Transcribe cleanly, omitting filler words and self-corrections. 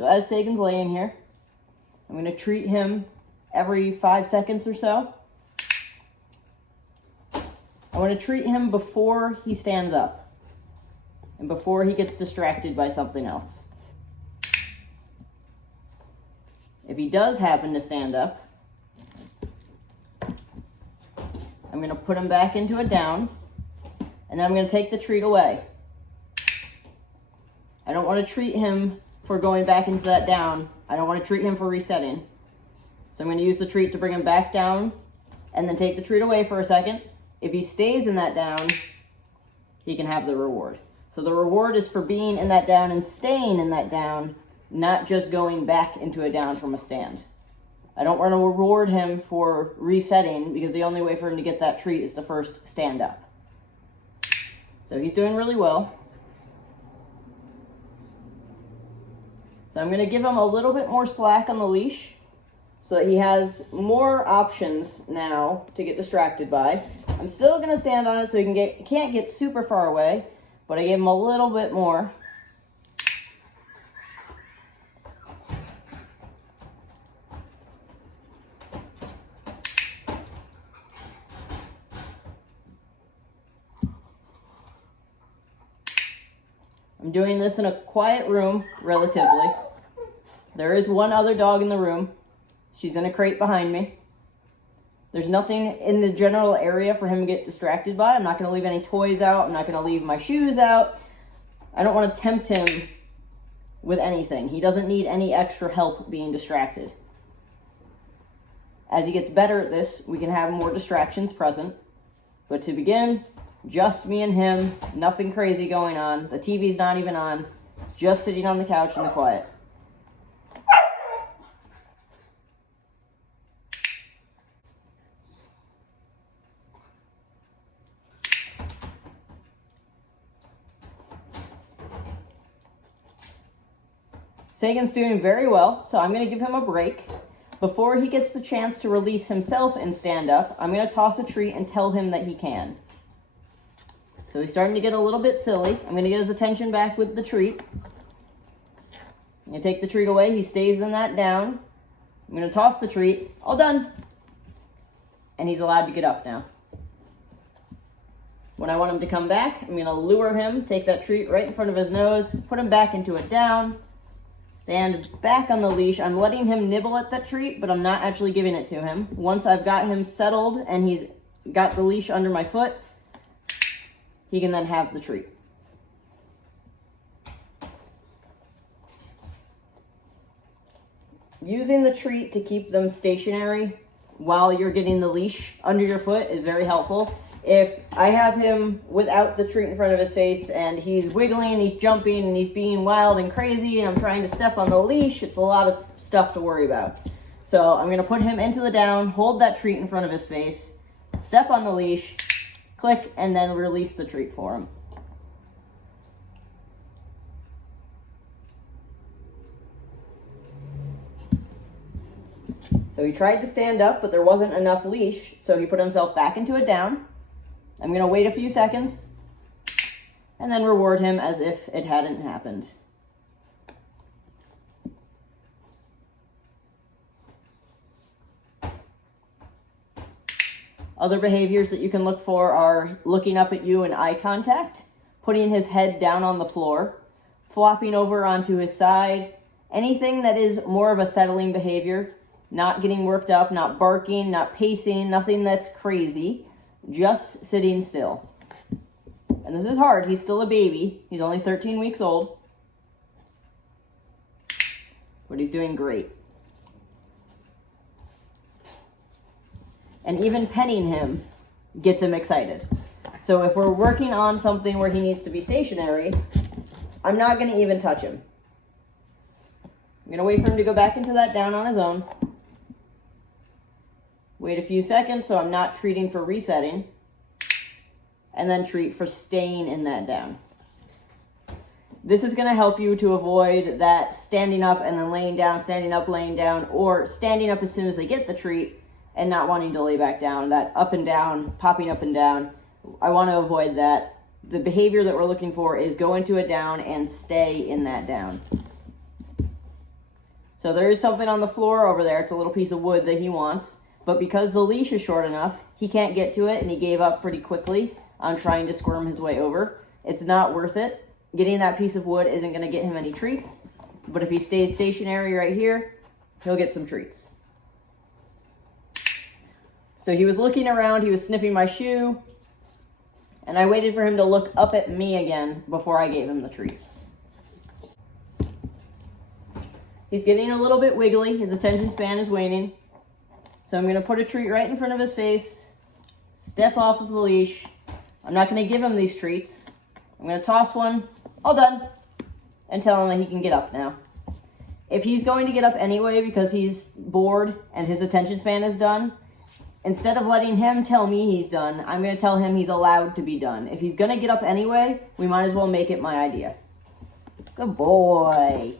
So as Sagan's laying here, I'm going to treat him every 5 seconds or so. I want to treat him before he stands up and before he gets distracted by something else. If he does happen to stand up, I'm going to put him back into a down, and then I'm going to take the treat away. I don't want to treat him for going back into that down. I don't want to treat him for resetting. So I'm going to use the treat to bring him back down and then take the treat away for a second. If he stays in that down, he can have the reward. So the reward is for being in that down and staying in that down, not just going back into a down from a stand. I don't want to reward him for resetting because the only way for him to get that treat is to first stand up. So he's doing really well. So I'm going to give him a little bit more slack on the leash so that he has more options now to get distracted by. I'm still going to stand on it so he can't get super far away, but I gave him a little bit more. I'm doing this in a quiet room, relatively. There is one other dog in the room. She's in a crate behind me. There's nothing in the general area for him to get distracted by. I'm not going to leave any toys out. I'm not going to leave my shoes out. I don't want to tempt him with anything. He doesn't need any extra help being distracted. As he gets better at this, we can have more distractions present. But to begin, just me and him, nothing crazy going on. The TV's not even on, just sitting on the couch in the quiet. Sagan's doing very well, so I'm going to give him a break. Before he gets the chance to release himself and stand up, I'm going to toss a treat and tell him that he can. So he's starting to get a little bit silly. I'm going to get his attention back with the treat. I'm going to take the treat away. He stays in that down. I'm going to toss the treat. All done. And he's allowed to get up now. When I want him to come back, I'm going to lure him, take that treat right in front of his nose, put him back into a down, stand back on the leash. I'm letting him nibble at that treat, but I'm not actually giving it to him. Once I've got him settled and he's got the leash under my foot, he can then have the treat. Using the treat to keep them stationary while you're getting the leash under your foot is very helpful. If I have him without the treat in front of his face and he's wiggling, he's jumping, and he's being wild and crazy, and I'm trying to step on the leash, it's a lot of stuff to worry about. So I'm going to put him into the down, hold that treat in front of his face, step on the leash, click, and then release the treat for him. So he tried to stand up, but there wasn't enough leash, so he put himself back into a down. I'm going to wait a few seconds and then reward him as if it hadn't happened. Other behaviors that you can look for are looking up at you in eye contact, putting his head down on the floor, flopping over onto his side, anything that is more of a settling behavior, not getting worked up, not barking, not pacing, nothing that's crazy, just sitting still. And this is hard. He's still a baby. He's only 13 weeks old. But he's doing great. And even petting him gets him excited. So if we're working on something where he needs to be stationary, I'm not going to even touch him. I'm going to wait for him to go back into that down on his own. Wait a few seconds so I'm not treating for resetting. And then treat for staying in that down. This is going to help you to avoid that standing up and then laying down, standing up, laying down, or standing up as soon as they get the treat and not wanting to lay back down. That up and down, popping up and down. I want to avoid that. The behavior that we're looking for is go into a down and stay in that down. So there is something on the floor over there. It's a little piece of wood that he wants. But because the leash is short enough, he can't get to it, and he gave up pretty quickly on trying to squirm his way over. It's not worth it. Getting that piece of wood isn't going to get him any treats. But if he stays stationary right here, he'll get some treats. So he was looking around, he was sniffing my shoe, and I waited for him to look up at me again before I gave him the treat. He's getting a little bit wiggly, his attention span is waning. So I'm going to put a treat right in front of his face, step off of the leash. I'm not going to give him these treats. I'm going to toss one, all done, and tell him that he can get up now. If he's going to get up anyway because he's bored and his attention span is done, instead of letting him tell me he's done, I'm going to tell him he's allowed to be done. If he's going to get up anyway, we might as well make it my idea. Good boy.